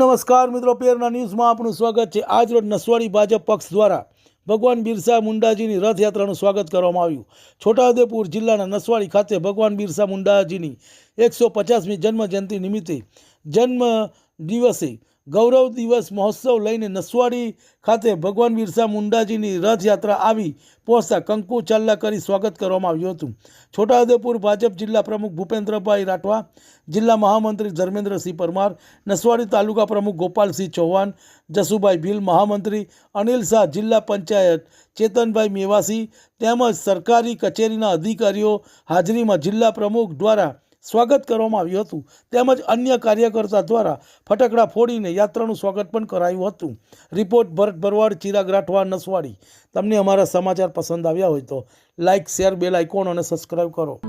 નમસ્કાર મિત્રો, પેરના ન્યૂઝમાં આપનું સ્વાગત છે। આજ રોજ નસવાડી ભાજપ પક્ષ દ્વારા ભગવાન બિરસા મુંડાજીની રથયાત્રાનું સ્વાગત કરવામાં આવ્યું। છોટાઉદેપુર જિલ્લાના નસવાડી ખાતે ભગવાન બિરસા મુંડાજીની 150મી જન્મ જયંતિ નિમિત્તે જન્મ દિવસે ગૌરવ દિવસ મહોત્સવ લઈને નસવાડી ખાતે ભગવાન બિરસા મુંડાજીની રથયાત્રા આવી પહોંચતા કંકુ ચાલ્લા કરી સ્વાગત કરવામાં આવ્યું હતું। છોટાઉદેપુર ભાજપ જિલ્લા પ્રમુખ ભૂપેન્દ્રભાઈ રાઠવા, જિલ્લા મહામંત્રી ધર્મેન્દ્રસિંહ પરમાર, નસવાડી તાલુકા પ્રમુખ ગોપાલસિંહ ચૌહાણ, જસુભાઈ ભીલ, મહામંત્રી અનિલ શાહ, જિલ્લા પંચાયત ચેતનભાઈ મેવાસી તેમજ સરકારી કચેરીના અધિકારીઓ હાજરીમાં જિલ્લા પ્રમુખ દ્વારા સ્વાગત કરવામાં આવ્યું હતું। તેમજ અન્ય કાર્યકર્તા દ્વારા ફટાકડા ફોડીને યાત્રાનું સ્વાગત પણ કરાયું હતું। રિપોર્ટ ભરત ભરવાડ, ચિરાગ રાઠવા, નસવાડી। તમને અમારા સમાચાર પસંદ આવ્યા હોય તો લાઇક, શેર, બેલ આઇકોન અને સબસ્ક્રાઈબ કરો।